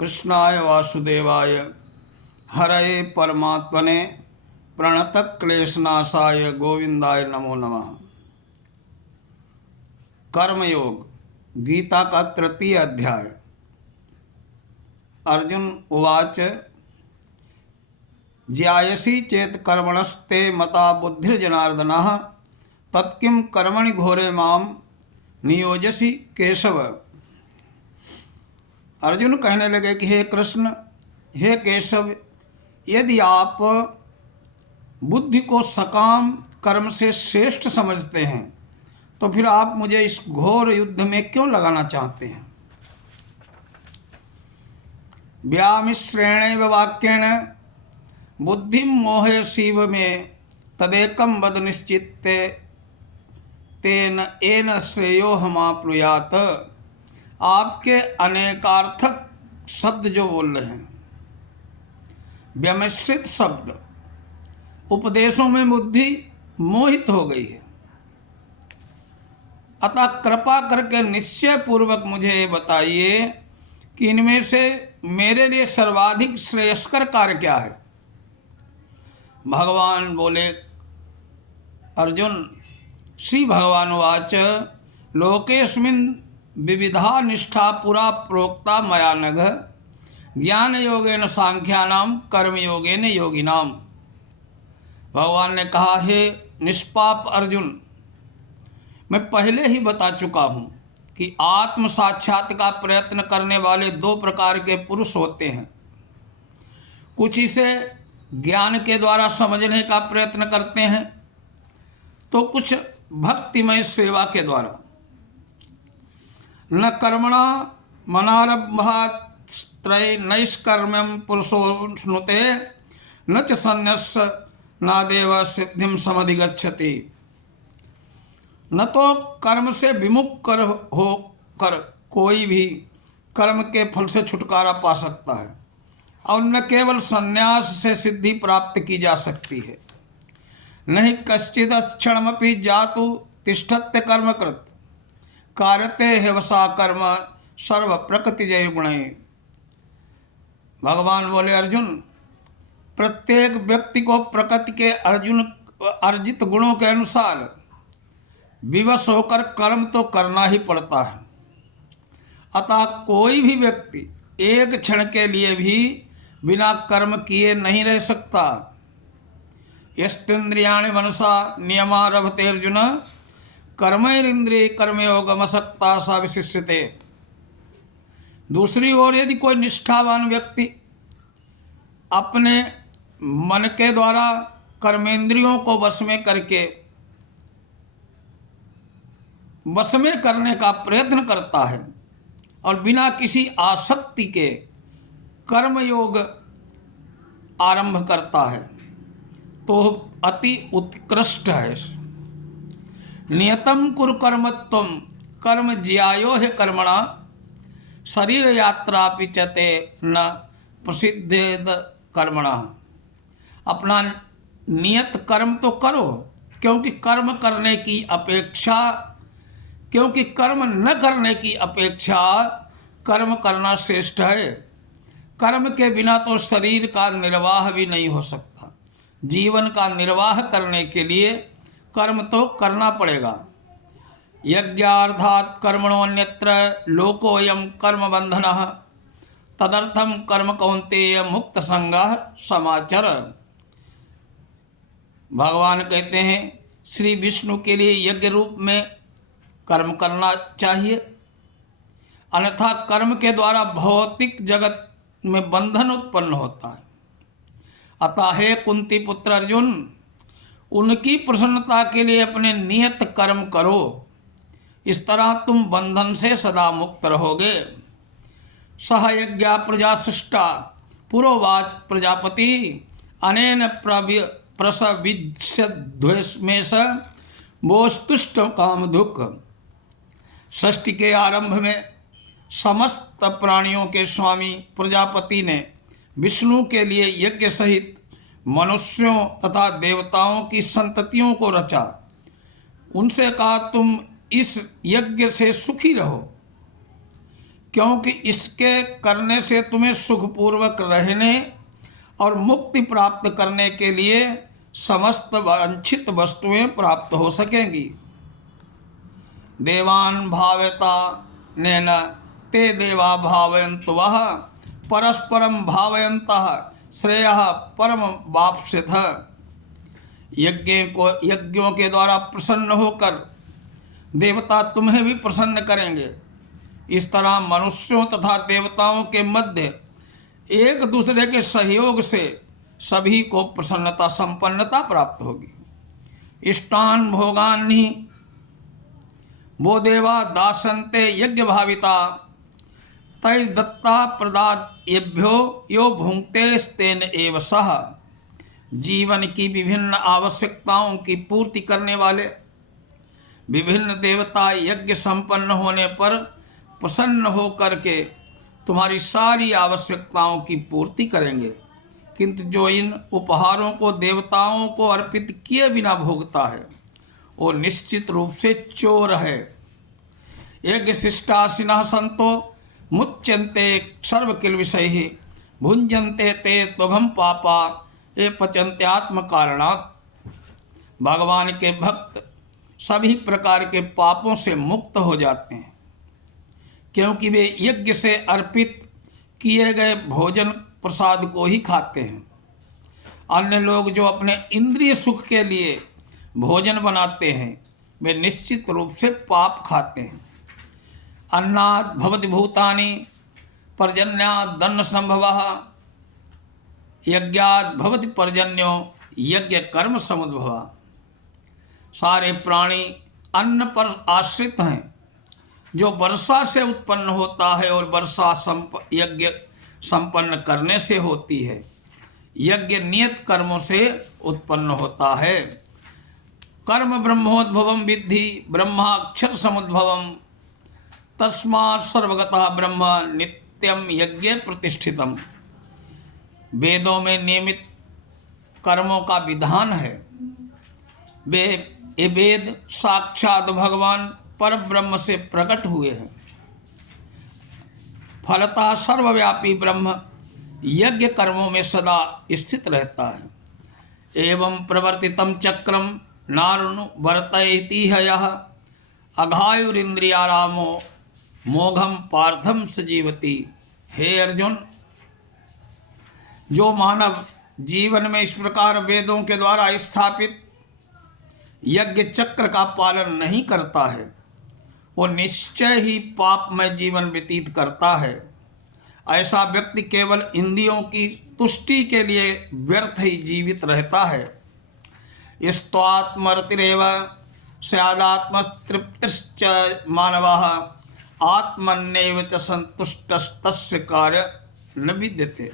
कृष्णाय वासुदेवाय हरये परमात्मने प्रणतक्लेशनाशाय गोविंदाय नमो नमः। कर्मयोग, गीता का तृतीय अध्याय। अर्जुन उवाच ज्यायसी चेत कर्मणस्ते मता बुद्धिर्जनार्दनः तत्किं कर्मणि घोरे माम नियोजसी केशव। अर्जुन कहने लगे कि हे कृष्ण, हे केशव, यदि आप बुद्धि को सकाम कर्म से श्रेष्ठ समझते हैं तो फिर आप मुझे इस घोर युद्ध में क्यों लगाना चाहते हैं। व्यामिश्रेणैव वाक्येन बुद्धिं मोहयसीव में तदेकं वद निश्चित्ते तेन एन श्रेयो हमाप्नुयात्। आपके अनेकार्थक शब्द जो बोल रहे हैं, व्यमिश्रित शब्द, उपदेशों में बुद्धि मोहित हो गई है। अतः कृपा करके निश्चय पूर्वक मुझे बताइए कि इनमें से मेरे लिए सर्वाधिक श्रेयस्कर कार्य क्या है। भगवान बोले, अर्जुन, श्री भगवान वाच लोकेस्मिन् विविधा निष्ठा पुरा प्रोक्ता मया नघ ज्ञान योगेन सांख्यानाम कर्म योगेन योगिनाम। भगवान ने कहा, हे निष्पाप अर्जुन, मैं पहले ही बता चुका हूँ कि आत्म साक्षात का प्रयत्न करने वाले दो प्रकार के पुरुष होते हैं। कुछ इसे ज्ञान के द्वारा समझने का प्रयत्न करते हैं तो कुछ भक्तिमय सेवा के द्वारा। न कर्मणा मनारब्धात् त्रय नैष्कर्म्यं पुरुषोऽश्नुते न च संन्यस्य नादेव सिद्धिं समधिगच्छति। न तो कर्म से विमुख होकर कोई भी कर्म के फल से छुटकारा पा सकता है और न केवल संन्यास से सिद्धि प्राप्त की जा सकती है। नहीं कश्चिदक्षणमपि जातु तिष्ठत्य कर्मकृत कार्यते हेवसा कर्म सर्व प्रकृति जय गुणे। भगवान बोले, अर्जुन, प्रत्येक व्यक्ति को प्रकृति के अर्जित गुणों के अनुसार विवश होकर कर्म तो करना ही पड़ता है। अतः कोई भी व्यक्ति एक क्षण के लिए भी बिना कर्म किए नहीं रह सकता। यस्तेन्द्रियाणि मनसा नियमारभते अर्जुन कर्मैरिंद्रिय कर्मयोगमसक्ता सा विशिष्यते। दूसरी ओर यदि कोई निष्ठावान व्यक्ति अपने मन के द्वारा कर्मेंद्रियों को वश में करने का प्रयत्न करता है और बिना किसी आसक्ति के कर्मयोग आरंभ करता है तो अति उत्कृष्ट है। नियतम कुरु कर्मत्वं कर्म ज्यायो है कर्मणा शरीर यात्रा पिचते न प्रसिद्धेद कर्मणा। अपना नियत कर्म तो करो, क्योंकि कर्म न करने की अपेक्षा कर्म करना श्रेष्ठ है। कर्म के बिना तो शरीर का निर्वाह भी नहीं हो सकता। जीवन का निर्वाह करने के लिए कर्म तो करना पड़ेगा। यज्ञार्थात् कर्मणोऽन्यत्र लोकोऽयं कर्म बंधनः तदर्थम कर्म कौन्तेय मुक्त संगः समाचर। भगवान कहते हैं, श्री विष्णु के लिए यज्ञ रूप में कर्म करना चाहिए, अन्यथा कर्म के द्वारा भौतिक जगत में बंधन उत्पन्न होता है। अतः हे कुंती पुत्र अर्जुन, उनकी प्रसन्नता के लिए अपने नियत कर्म करो। इस तरह तुम बंधन से सदा मुक्त रहोगे। सह यज्ञा प्रजा सृष्टा पुरोवाच प्रजापति अनेन प्रसविष्यद्वेषमेष वोस्तुष्ट काम दुख। षष्ठी के आरंभ में समस्त प्राणियों के स्वामी प्रजापति ने विष्णु के लिए यज्ञ सहित मनुष्यों तथा देवताओं की संततियों को रचा। उनसे कहा, तुम इस यज्ञ से सुखी रहो। क्योंकि इसके करने से तुम्हें सुखपूर्वक रहने और मुक्ति प्राप्त करने के लिए समस्त वांछित वस्तुएं प्राप्त हो सकेंगी। देवान भावयता नेन ते देवा भावयन्तु वह परस्परम भावयन्तः श्रेयः परम वाप्स्यथ। यज्ञों के द्वारा प्रसन्न होकर देवता तुम्हें भी प्रसन्न करेंगे। इस तरह मनुष्यों तथा देवताओं के मध्य एक दूसरे के सहयोग से सभी को प्रसन्नता संपन्नता प्राप्त होगी। इष्टान भोगान्हि वो देवा दासन्ते यज्ञ भाविता तैर्दत्ता प्रदायेभ्यो यो भुंक्ते स्तेन एव सह। जीवन की विभिन्न आवश्यकताओं की पूर्ति करने वाले विभिन्न देवता यज्ञ संपन्न होने पर प्रसन्न होकर के तुम्हारी सारी आवश्यकताओं की पूर्ति करेंगे। किंतु जो इन उपहारों को देवताओं को अर्पित किए बिना भोगता है वो निश्चित रूप से चोर है। यज्ञ शिष्टासिनः संतो मुच्यन्ते सर्वकिल विषय भुंजन्ते ते त्वघम पापा ये पचन्ते आत्म कारणात्। भगवान के भक्त सभी प्रकार के पापों से मुक्त हो जाते हैं, क्योंकि वे यज्ञ से अर्पित किए गए भोजन प्रसाद को ही खाते हैं। अन्य लोग जो अपने इंद्रिय सुख के लिए भोजन बनाते हैं वे निश्चित रूप से पाप खाते हैं। अन्नात् भवति भूतानि पर्जन्यात् दन्न संभवः यज्ञात् भवति पर्जन्यो यज्ञ कर्म समुद्भवः। सारे प्राणी अन्न पर आश्रित हैं जो वर्षा से उत्पन्न होता है और वर्षा यज्ञ संपन्न करने से होती है। यज्ञ नियत कर्मों से उत्पन्न होता है। कर्म ब्रह्मोद्भवम विद्धि ब्रह्माक्षर समुद्भवम तस्मात् सर्वगतः ब्रह्म नित्यम यज्ञ प्रतिष्ठितम। वेदों में नियमित कर्मों का विधान है। ये वेद साक्षात भगवान पर ब्रह्म से प्रकट हुए हैं। फलतः सर्वव्यापी ब्रह्म यज्ञ कर्मों में सदा स्थित रहता है। एवं प्रवर्तितम चक्रम नानुवर्तयति यः अघायुरिंद्रियारामो मोघम पार्थम सजीवति। हे अर्जुन, जो मानव जीवन में इस प्रकार वेदों के द्वारा स्थापित यज्ञ चक्र का पालन नहीं करता है वो निश्चय ही पापमय जीवन व्यतीत करता है। ऐसा व्यक्ति केवल इंद्रियों की तुष्टि के लिए व्यर्थ ही जीवित रहता है। स्त्वात्मरतिरेव स्यादात्मतृप्तिश्च मानवः आत्मन्येव च संतुष्टस्तस्य कार्य न विद्यते।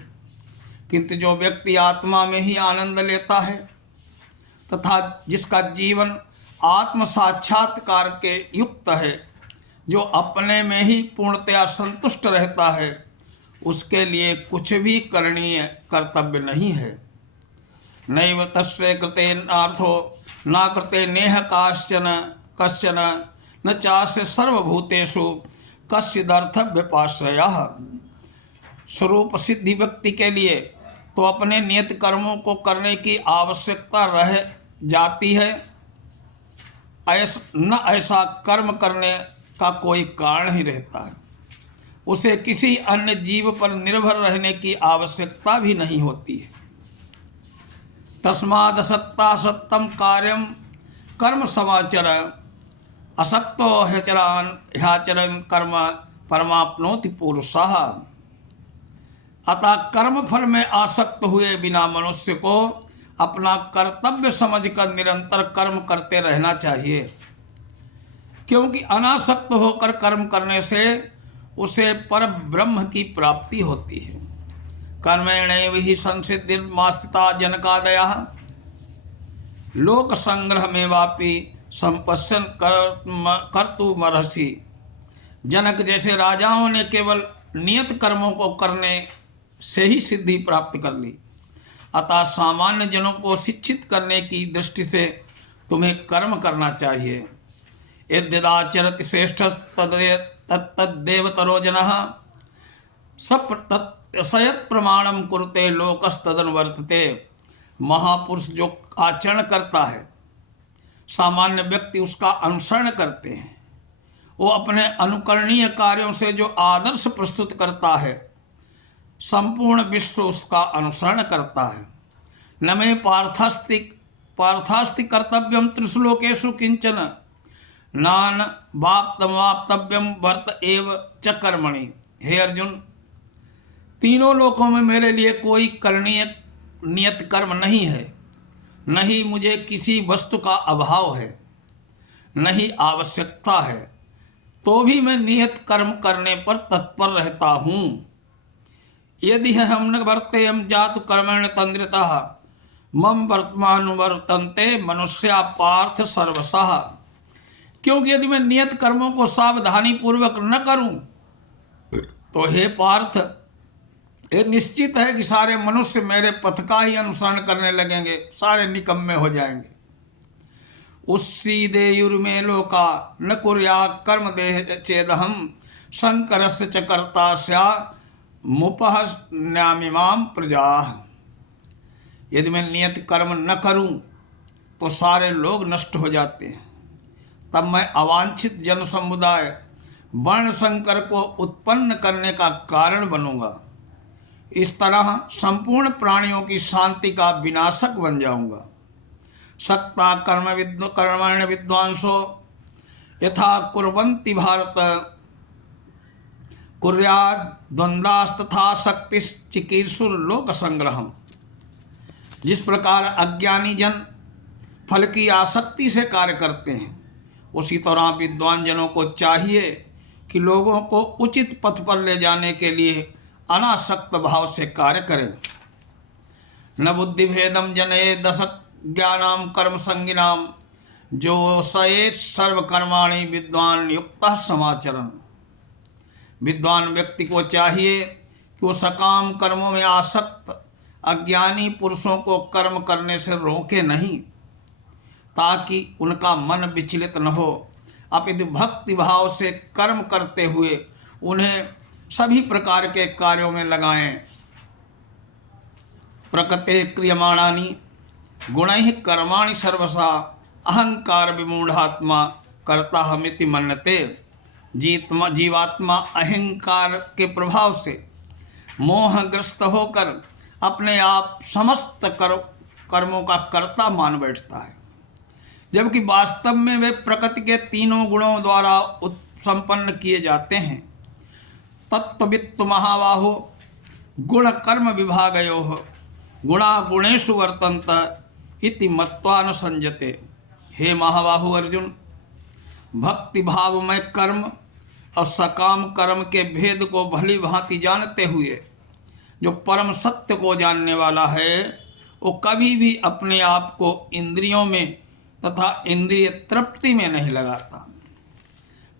किंतु जो व्यक्ति आत्मा में ही आनंद लेता है तथा जिसका जीवन आत्म साक्षात्कार के युक्त है, जो अपने में ही पूर्णतया संतुष्ट रहता है, उसके लिए कुछ भी करणीय कर्तव्य नहीं है। नैव तस्य कृते नार्थो न कृते नेह कश्चन न चास्य सर्वभूतेषु कश्चिदर्थ व्यपाश्रयः। स्वरूप सिद्धि व्यक्ति के लिए तो अपने नियत कर्मों को करने की आवश्यकता रह जाती है। ऐसा कर्म करने का कोई कारण ही रहता है। उसे किसी अन्य जीव पर निर्भर रहने की आवश्यकता भी नहीं होती है। तस्माद् असक्तासक्तं कार्यम कर्म समाचर असक्तो ह्याचरन् कर्म परमाप्नोति पुरुषः। अतः कर्म फल में आसक्त हुए बिना मनुष्य को अपना कर्तव्य समझकर निरंतर कर्म करते रहना चाहिए, क्योंकि अनासक्त होकर कर्म करने से उसे पर ब्रह्म की प्राप्ति होती है। कर्मेणैव हि संसिद्धिर्मास्थिता जनकादयः लोक संग्रह में वापी संपश्यन कर्तुमर्हसि। जनक जैसे राजाओं ने केवल नियत कर्मों को करने से ही सिद्धि प्राप्त कर ली। अतः सामान्य जनों को शिक्षित करने की दृष्टि से तुम्हें कर्म करना चाहिए। यद्यदाचरति श्रेष्ठ तत्तद्देवतरो जनः सयत् प्रमाणम कुरुते लोकस्तदनुवर्तते। महापुरुष जो आचरण करता है, सामान्य व्यक्ति उसका अनुसरण करते हैं। वो अपने अनुकरणीय कार्यों से जो आदर्श प्रस्तुत करता है, संपूर्ण विश्व उसका अनुसरण करता है। न मे पार्थास्ति कर्तव्यम त्रिश्लोकेषु किंचन नान वाप्तव्यम वर्त एव च कर्मणि। हे अर्जुन, तीनों लोकों में मेरे लिए कोई करणीय नियत कर्म नहीं है, न ही मुझे किसी वस्तु का अभाव है, न ही आवश्यकता है, तो भी मैं नियत कर्म करने पर तत्पर रहता हूँ। यदि हम न वर्तेयम जातु कर्मेण तंद्रितः मम वर्तमान वर्तन्ते मनुष्या पार्थ सर्वशः। क्योंकि यदि मैं नियत कर्मों को सावधानी पूर्वक न करूं तो हे पार्थ, ये निश्चित है कि सारे मनुष्य मेरे पथ का ही अनुसरण करने लगेंगे, सारे निकम्मे हो जाएंगे। उस्सीदेयुर्मे लोका न कुर्या कर्म देह चेदहम शंकरस्य च कर्ता स्या मुपहन्यामिमां प्रजा। यदि मैं नियत कर्म न करूं तो सारे लोग नष्ट हो जाते हैं, तब मैं अवांछित जन समुदाय वर्ण संकर को उत्पन्न करने का कारण बनूंगा। इस तरह संपूर्ण प्राणियों की शांति का विनाशक बन जाऊंगा। सक्ता कर्मण्य विद्वांसो यथा कुर्वन्ति भारत कुर्याद् द्वन्द्वास्तथा शक्तिश्चिकीर्षुर लोक संग्रहम। जिस प्रकार अज्ञानी जन फल की आसक्ति से कार्य करते हैं, उसी तरह विद्वान जनों को चाहिए कि लोगों को उचित पथ पर ले जाने के लिए अनासक्त भाव से कार्य करें। न बुद्धि भेदम जने दशक ज्ञानाम कर्म संगिनाम जो सये सर्वकर्माणि विद्वान युक्तः समाचरण। विद्वान व्यक्ति को चाहिए कि वो सकाम कर्मों में आसक्त अज्ञानी पुरुषों को कर्म करने से रोके नहीं, ताकि उनका मन विचलित न हो, अपितु भक्ति भाव से कर्म करते हुए उन्हें सभी प्रकार के कार्यों में लगाएं। प्रकृते क्रियमाणानि गुणैः कर्माणि सर्वशः अहंकार विमूढ़ात्मा कर्ता हमिति मन्यते। जीवात्मा अहंकार के प्रभाव से मोहग्रस्त होकर अपने आप समस्त कर्मों का कर्ता मान बैठता है, जबकि वास्तव में वे प्रकृति के तीनों गुणों द्वारा संपन्न किए जाते हैं। तत्त्ववित्तु महाबाहो गुण कर्म विभागयोः गुणा गुणेषु वर्तन्त इति मत्वा न संजते। हे महाबाहु अर्जुन, भक्ति भावमय कर्म और सकाम कर्म के भेद को भली भांति जानते हुए जो परम सत्य को जानने वाला है, वो कभी भी अपने आप को इंद्रियों में तथा इंद्रिय तृप्ति में नहीं लगाता।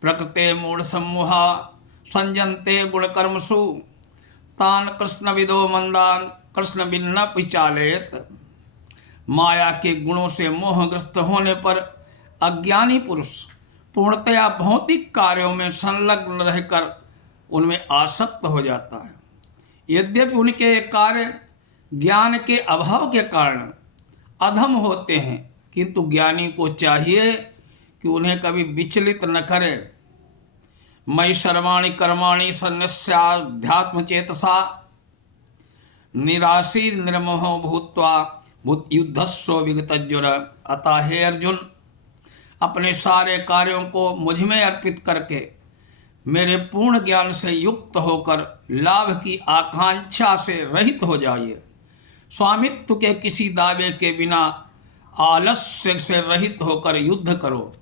प्रकृते मूढ़ सम्मोहा संजन्ते गुण कर्मसु तान कृष्ण विदो मंदान कृष्ण बिन्न पिचालेत। माया के गुणों से मोहग्रस्त होने पर अज्ञानी पुरुष पूर्णतया भौतिक कार्यों में संलग्न रहकर उनमें आसक्त हो जाता है। यद्यपि उनके कार्य ज्ञान के अभाव के कारण अधम होते हैं, किंतु ज्ञानी को चाहिए कि उन्हें कभी विचलित न करे। मयि सर्वाणि कर्माणि सन्न्यस्याध्यात्म चेतसा निराशीर निर्मोहो भूत्वा युद्धस्व विगतज्वर। अतः हे अर्जुन, अपने सारे कार्यों को मुझ में अर्पित करके मेरे पूर्ण ज्ञान से युक्त होकर लाभ की आकांक्षा से रहित हो जाइए। स्वामित्व के किसी दावे के बिना आलस्य से रहित होकर युद्ध करो।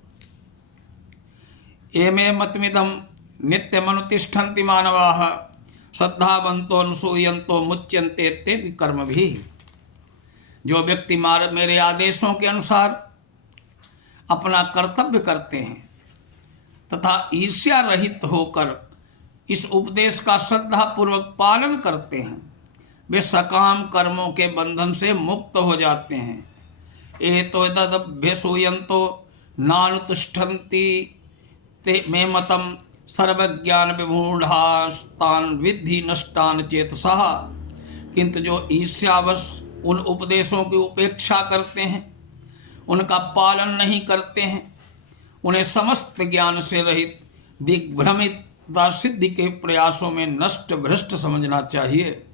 एमे मतमिदं नित्यमनुतिष्ठन्ति मानवाः श्रद्धावन्तो अनुसूयन्तो मुच्यन्ते तेऽपि कर्मभिः। जो व्यक्ति मेरे आदेशों के अनुसार अपना कर्तव्य करते हैं तथा ईर्ष्या रहित होकर इस उपदेश का श्रद्धापूर्वक पालन करते हैं, वे सकाम कर्मों के बंधन से मुक्त हो जाते हैं। एतो तदभ्यसूयन्तो नानुतिष्ठन्ति ते मे मतम सर्वज्ञान विमूढ़ास्तान विद्धि नष्टान चेतसः। किंतु जो ईर्ष्यावश उन उपदेशों की उपेक्षा करते हैं, उनका पालन नहीं करते हैं, उन्हें समस्त ज्ञान से रहित दिग्भ्रमित सिद्धि के प्रयासों में नष्ट भ्रष्ट समझना चाहिए।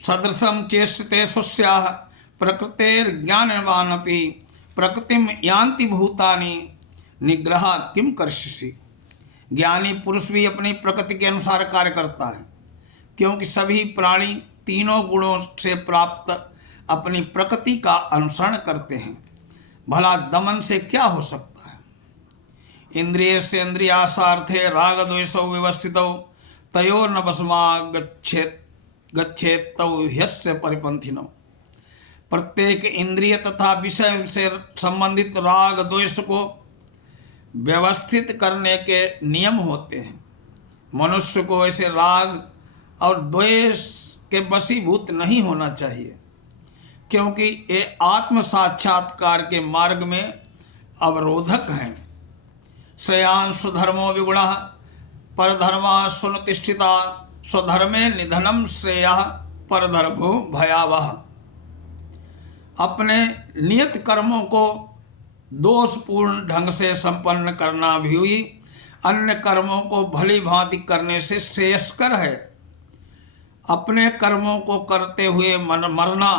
सदृशम चेष्टते स्वस्याः प्रकृतेर्ज्ञानवानपि प्रकृतिम यान्ति भूतानि निग्रह किम कर्षसि। ज्ञानी पुरुष भी अपनी प्रकृति के अनुसार कार्य करता है, क्योंकि सभी प्राणी तीनों गुणों से प्राप्त अपनी प्रकृति का अनुसरण करते हैं। भला दमन से क्या हो सकता है। इंद्रिय से इंद्रियासार्थे राग द्वेषौ व्यवस्थितौ तयोर्न वशमा गच्छेत तौ ह्यस्य परिपंथिनौ। प्रत्येक इंद्रिय तथा विषय से संबंधित राग द्वेष को व्यवस्थित करने के नियम होते हैं। मनुष्य को ऐसे राग और द्वेष के वशीभूत नहीं होना चाहिए, क्योंकि ये आत्म साक्षात्कार के मार्ग में अवरोधक हैं। श्रेयान स्वधर्मो विगुणः परधर्मा सुनतिष्ठिता स्वधर्मे निधनम श्रेयः परधर्मो भयावह। अपने नियत कर्मों को दोषपूर्ण ढंग से संपन्न करना भी अन्य कर्मों को भली भांति करने से श्रेयस्कर है। अपने कर्मों को करते हुए मरना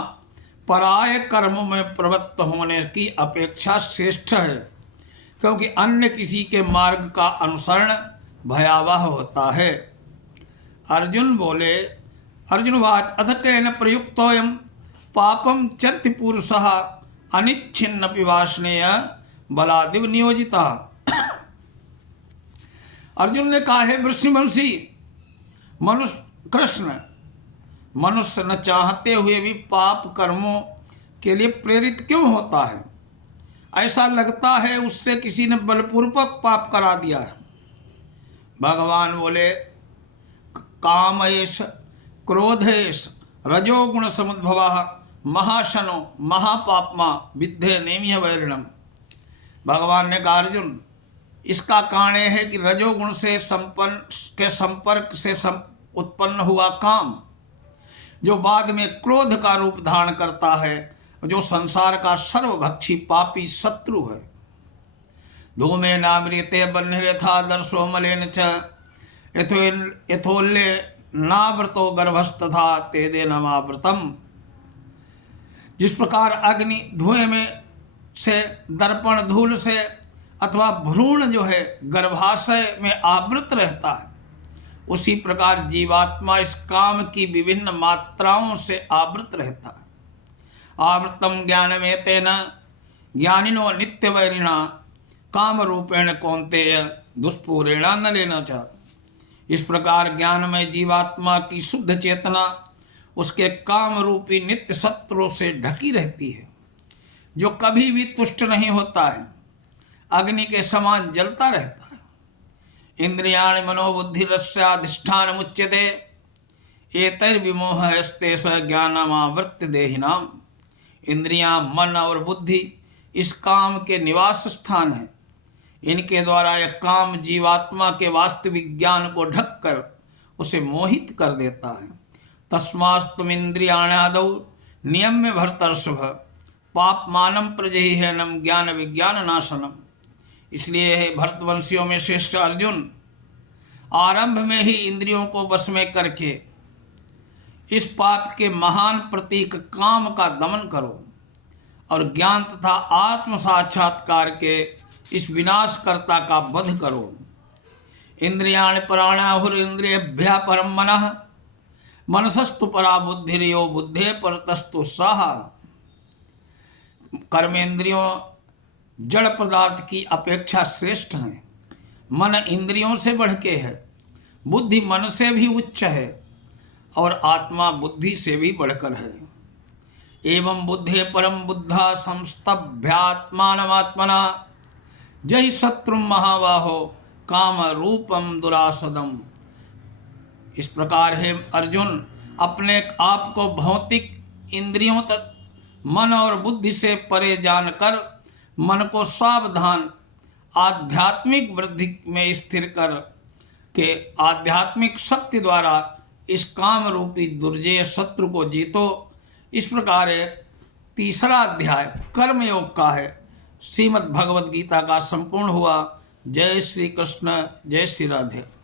पराये कर्मों में प्रवृत्त होने की अपेक्षा श्रेष्ठ है, क्योंकि अन्य किसी के मार्ग का अनुसरण भयावह होता है। अर्जुन बोले, अर्जुनवाच अथ केन प्रयुक्तोऽयं पापं चरति पुरुषः अनिच्छिन्नपि वाष्णेय बलादिव नियोजिता। अर्जुन ने कहा है वृषिवंशी, मनुष्य न चाहते हुए भी पाप कर्मों के लिए प्रेरित क्यों होता है। ऐसा लगता है उससे किसी ने बलपूर्वक पाप करा दिया है। भगवान बोले, कामएष क्रोधेश रजोगुण समुद्भवः महाशनो महापापमा विद्धे नेमिह वैरिणम। भगवान ने कहा, अर्जुन, इसका कारण है कि रजोगुण से संपर्क से उत्पन्न हुआ काम, जो बाद में क्रोध का रूप धारण करता है, जो संसार का सर्वभक्षी पापी शत्रु है। धूमे नामृते बन्हिर्यथा दर्शो मलेन च यथोल्ले नावृतो गर्भस्तथा तेदे नमावृतम। जिस प्रकार अग्नि धुएं में से, दर्पण धूल से अथवा भ्रूण जो है गर्भाशय में आवृत रहता है, उसी प्रकार जीवात्मा इस काम की विभिन्न मात्राओं से आवृत रहता है। आवृतम ज्ञानमें तेन ज्ञानिनो नित्यवैरिणा काम रूपेण कौन्तेय दुष्पूरेण न लेना च। इस प्रकार ज्ञानमय जीवात्मा की शुद्ध चेतना उसके काम रूपी नित्य शत्रुओं से ढकी रहती है, जो कभी भी तुष्ट नहीं होता है, अग्नि के समान जलता रहता है। इंद्रियाणि मनोबुद्धिरस्याधिष्ठान मुच्यते एतैर्विमोहस्ते स ज्ञानमावृत्य देहिनाम। इंद्रियां, मन और बुद्धि इस काम के निवास स्थान है। इनके द्वारा यह काम जीवात्मा के वास्तविक ज्ञान को ढककर उसे मोहित कर देता है। तस्मास्तुम इंद्रियाणादौ नियम्य भर्तर्षभ पापमानम प्रजहिहनम ज्ञान विज्ञान नाशनम। इसलिए भरतवंशियों में श्रेष्ठ अर्जुन, आरंभ में ही इंद्रियों को वश में करके इस पाप के महान प्रतीक काम का दमन करो और ज्ञान तथा आत्म साक्षात्कार के इस विनाशकर्ता का वध करो। इंद्रियाणि प्राणाहुरिंद्रियभ्यः परम मनः मनसस्तु परा बुद्धिर्यो बुद्धे परतस्तु सः। कर्मेंद्रियों जड़ पदार्थ की अपेक्षा श्रेष्ठ हैं। मन इंद्रियों से बढ़ के है, बुद्धि मन से भी उच्च है और आत्मा बुद्धि से भी बढ़कर है। एवं बुद्धे परम बुद्धा संस्तभ्यात्मानमात्मना जहि शत्रु महाबाहो काम रूपम दुरासदम। इस प्रकार है अर्जुन, अपने आप को भौतिक इंद्रियों तक मन और बुद्धि से परे जानकर मन को सावधान आध्यात्मिक वृद्धि में स्थिर कर के आध्यात्मिक शक्ति द्वारा इस काम रूपी दुर्जय शत्रु को जीतो। इस प्रकार तीसरा अध्याय कर्मयोग का है श्रीमद् भगवद गीता का संपूर्ण हुआ। जय श्री कृष्ण, जय श्री राधे।